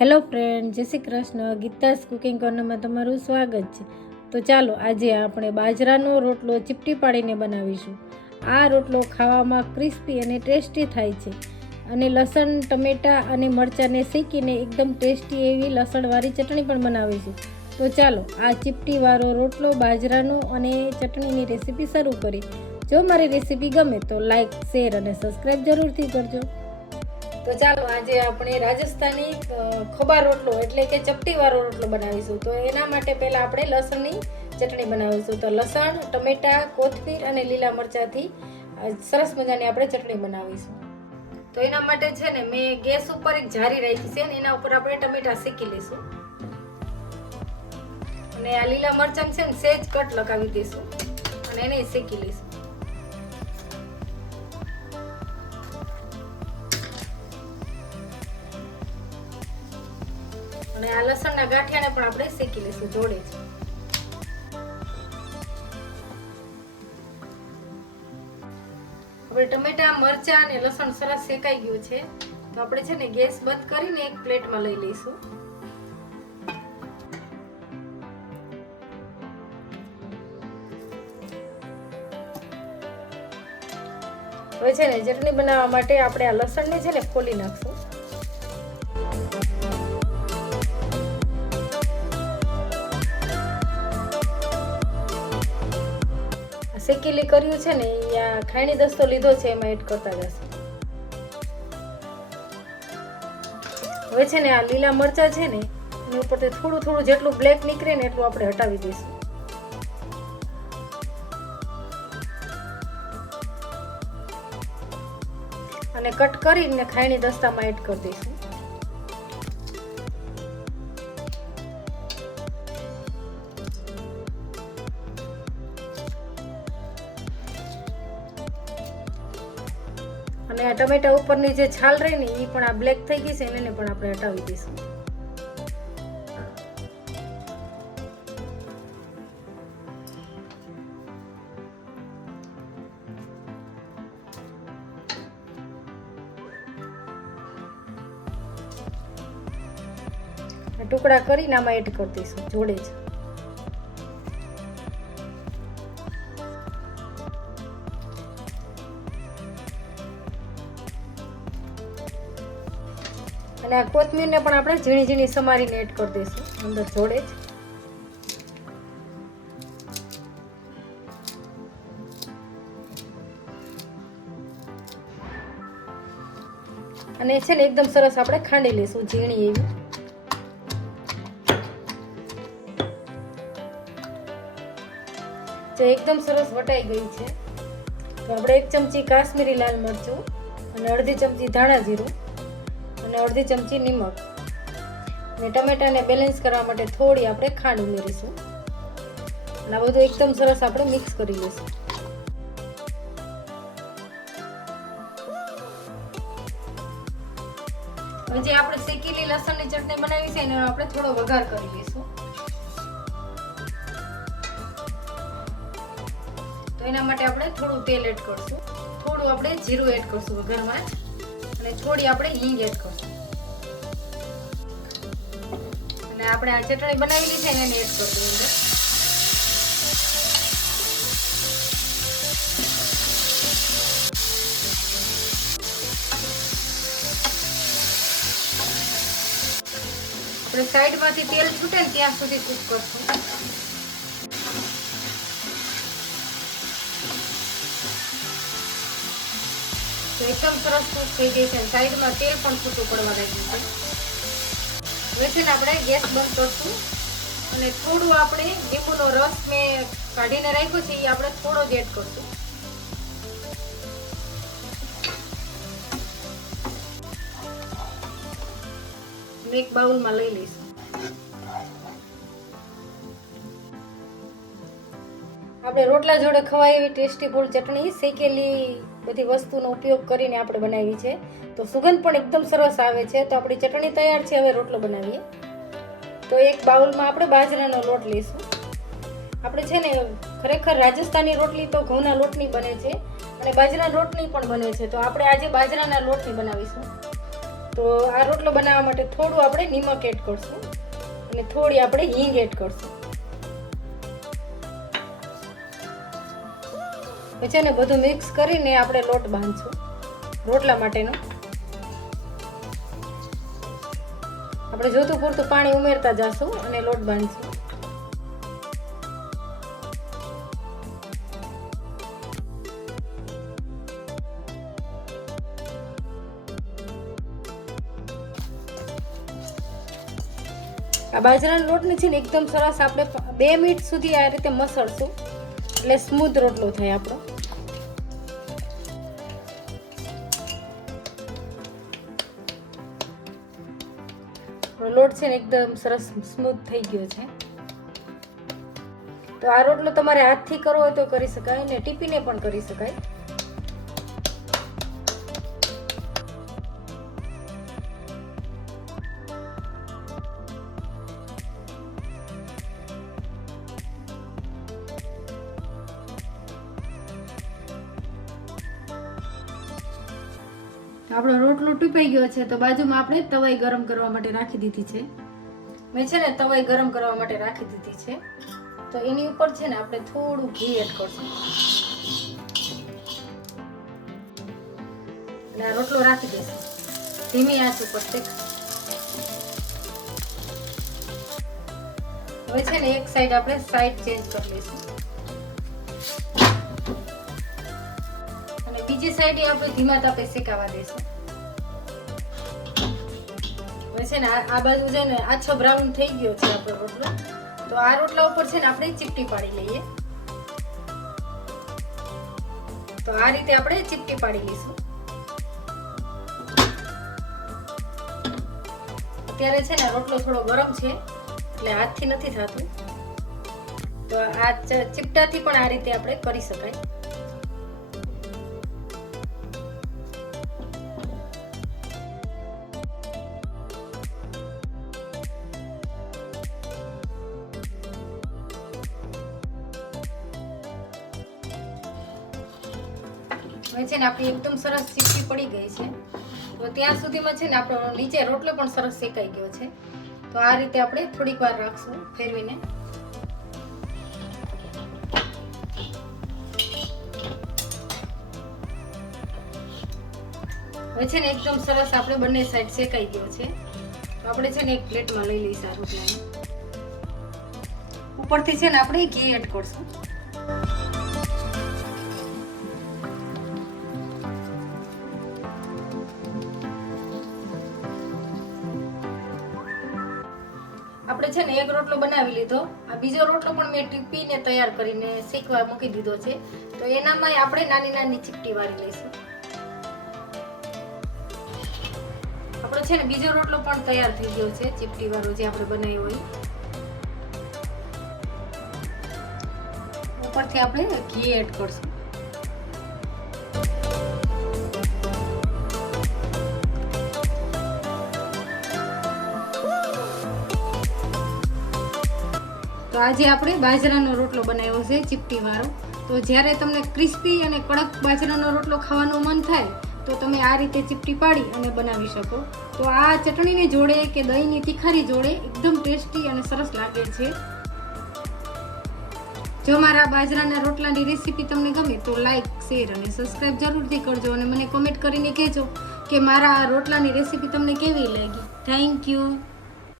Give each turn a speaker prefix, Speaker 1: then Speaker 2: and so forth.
Speaker 1: Hello friend, Jai Shri Krishna. Gita's cooking કોર્નરમાં તમારું સ્વાગત છે. તો ચાલો, આજે આપણે બાજરાનો રોટલો ચીપટી પાડીને બનાવીશું. આ રોટલો ખાવામાં ક્રિસ્પી અને ટેસ્ટી થાય છે અને લસણ, ટમેટાં અને મરચાંને શેકીને એકદમ ટેસ્ટી એવી લસણવાળી ચટણી પણ બનાવીશું. તો ચાલો, આ ચીપટીવાળો રોટલો બાજરાનો અને ચટણીની રેસીપી શરૂ કરી જો મારી રેસીપી ગમે તો લાઇક શેર અને સબસ્ક્રાઈબ જરૂરથી કરજો. તો ચાલો આજે આપણે રાજસ્થાની ખભા રોટલો એટલે કે ચપટીવાળો રોટલો બનાવીશું. તો એના માટે પહેલાં આપણે લસણની ચટણી બનાવીશું. તો લસણ, ટમેટાં, કોથમીર અને લીલા મરચાંથી સરસ મજાની આપણે ચટણી બનાવીશું. તો એના માટે છે ને મેં ગેસ ઉપર એક જારી રાખી છે અને એના ઉપર આપણે ટમેટાં શેકી લઈશું. અને આ લીલા મરચાં છે ને સેજ કટ લગાવી દઈશું અને એને શેકી લઈશું. લસણના ગાંઠિયાને પણ આપણે શેકી લઈશું જોડે આપણે ટમેટા, મરચા અને લસણ સરસ શેકાઈ ગયું છે. તો આપણે છે ને ગેસ બંધ કરીને એક પ્લેટમાં લઈ લઈશું. હવે છે ને ચટણી બનાવવા માટે આપણે આ લસણને છે ને ખોલી નાખશું. શેકેલી કર્યું છે ને એ આ ખાયણી દસ્તો લીધો છે, એમાં એડ કરતા જશે. હવે છે ને આ લીલા મરચા છે ને, એની ઉપરથી થોડું થોડું જેટલું બ્લેક નીકળે ને એટલું આપણે હટાવી દઈશું. અને કટ કરીને ખાયણી દસ્તામાં એડ કરી દઈશું. અને આ ટમેટા ઉપરની જે છાલ રહી ને એ પણ આ બ્લેક થઈ ગઈ છે એને પણ આપણે હટાવી દઈશું. ટુકડા કરીને આમાં એડ કરી દઈશું, જોડે જ. અને આ કોથમીરને પણ આપણે ઝીણી ઝીણી સમારીને એડ કરી દઈશું, અંદર જોડે જ. અને છે ને એકદમ સરસ આપણે ખાંડી લઈશું ઝીણી એવી. જે એકદમ સરસ વટાઈ ગઈ છે. તો આપણે એક ચમચી કાશ્મીરી લાલ મરચું અને અડધી ચમચી ધાણા જીરું. અને અડધી ચમચી નિમક. અને ટમેટાને બેલેન્સ કરવા માટે થોડી આપણે ખાંડ ઉમેરીશું. અને આ બધું એકદમ સરસ આપણે મિક્સ કરી લઈશું. જે આપણે શેકેલી લસણની ચટણી બનાવી છે એનો આપણે થોડો વઘાર કરી લઈશું. તો એના માટે આપણે થોડું તેલ એડ કરશું. થોડું આપણે જીરું એડ કરશું વઘારમાં. અને થોડી આપણે હિંગ એડ કરશું. અને આપણે આ ચટણી બનાવેલી છે એને એડ કરશું અંદર. આપણે સાઈડમાંથી તેલ છૂટે ને ત્યાં સુધી કૂક કરશું. તો એકદમ સરસ કૂક થઈ ગઈ છે અને સાઈડમાં તેલ પણ છૂટું પડવા લાગ્યું છે. હવે છે ને આપણે ગેસ બંધ કરશું અને થોડું આપણે લીંબુનો રસ મેં કાઢીને રાખ્યો છે એ આપણે થોડો જ એડ કરશું. એક બાઉલમાં લઈ લઈશું. આપણે રોટલા જોડે ખવાય એવી ટેસ્ટી ફૂલ ચટણી શેકેલી બધી વસ્તુનો ઉપયોગ કરીને આપણે બનાવી છે તો સુગંધ પણ એકદમ સરસ આવે છે. તો આપણી ચટણી તૈયાર છે, હવે રોટલો બનાવીએ. તો એક બાઉલમાં આપણે બાજરાનો લોટ લઈશું. આપણે છે ને, ખરેખર રાજસ્થાની રોટલી તો ઘઉંના લોટની બને છે અને બાજરાના લોટની પણ બને છે. તો આપણે આજે બાજરાના લોટની બનાવીશું. તો આ રોટલો બનાવવા માટે થોડું આપણે નિમક એડ કરશું અને થોડી આપણે હિંગ એડ કરશું. પછી ને બધું મિક્સ કરીને આપણે લોટ બાંધશું, રોટલા માટેનો. આપણે જોતું પૂરતું પાણી ઉમેરતા જશું અને લોટ બાંધશું. આ બાજરાના લોટને છે ને એકદમ સરસ આપણે બે મિનિટ સુધી આ રીતે મસળશું. એટલે સ્મૂથ રોટલો થાય આપણો. લોટ છે ને એકદમ સરસ સ્મૂથ થઈ ગયો છે. તો આ રોટલો તમારે હાથથી કરવો હોય તો કરી શકાય ને ટીપીને પણ કરી શકાય. આપણો રોટલો ટૂંપાઈ ગયો છે, તો બાજુમાં આપણે તવાઈ ગરમ કરવા માટે રાખી દીધી છે. મેં છે ને તવાઈ ગરમ કરવા માટે રાખી દીધી છે. તો એની ઉપર છે ને આપણે થોડું ઘી એડ કરશું. અને આ રોટલો રાખી દઈશું. ધીમી આંચ ઉપર શેક હવે છે ને એક સાઈડ આપણે સાઈડ ચેન્જ કરી લઈશું. બીજી સાઈડ આપણે ધીમા તાપે શેકાવા દઈશું. હવે છે ને આ બાજુ છે ને આછો બ્રાઉન થઈ ગયો છે આપણો રોટલો તો આ રોટલા ઉપર છે ને આપણે ચીપટી પાડી લઈએ. તો આ રીતે આપણે ચીપટી પાડી લઈશું. અત્યારે છે ને રોટલો થોડો ગરમ છે, એટલે હાથથી નથી થતું. તો આ ચીપટાથી પણ આ રીતે આપણે કરી શકાય. હવે છે ને આપણી એકદમ સરસ ચીપટી પડી ગઈ છે. તો ત્યાં સુધીમાં છે ને આપણો નીચે રોટલો પણ સરસ શેકાઈ ગયો છે. તો આ રીતે આપણે થોડીક વાર રાખશું ફેરવીને. હવે છે ને એકદમ સરસ આપણે બંને સાઈડ શેકાઈ ગયો છે. તો આપણે છે ને એક પ્લેટમાં લઈ લઈશું આ રોટલાને. ઉપરથી છે ને આપણે ઘી એડ કરશું. આપણે છે ને એક રોટલો બનાવી લીધો. આ બીજો રોટલો પણ મેં ટીપીને તૈયાર કરીને શેકવા મૂકી દીધો છે. તો એનામાં આપણે નાની નાની ચીપટી વાળી લઈશું. આપણો છે ને બીજો રોટલો પણ તૈયાર થઈ ગયો છે ચીપટી વાળો જે આપણે બનાવ્યો હોય. ઉપરથી આપણે ઘી એડ કરશું. તો આજે આપણે બાજરાનો રોટલો બનાવ્યો છે ચીપટી વાળો તો જ્યારે તમને ક્રિસ્પી અને કડક બાજરાનો રોટલો ખાવાનું મન થાય, તો તમે આ રીતે ચીપટી પાડી અને બનાવી શકો. તો આ ચટણીની જોડે કે દહીંની તીખારી જોડે એકદમ ટેસ્ટી અને સરસ લાગે છે. જો મારા બાજરાના રોટલાની રેસીપી તમને ગમે, તો લાઈક, શેર અને સબસ્ક્રાઈબ જરૂરથી કરજો અને મને કોમેન્ટ કરીને કહેજો કે મારા આ રોટલાની રેસીપી તમને કેવી લાગી. Thank you.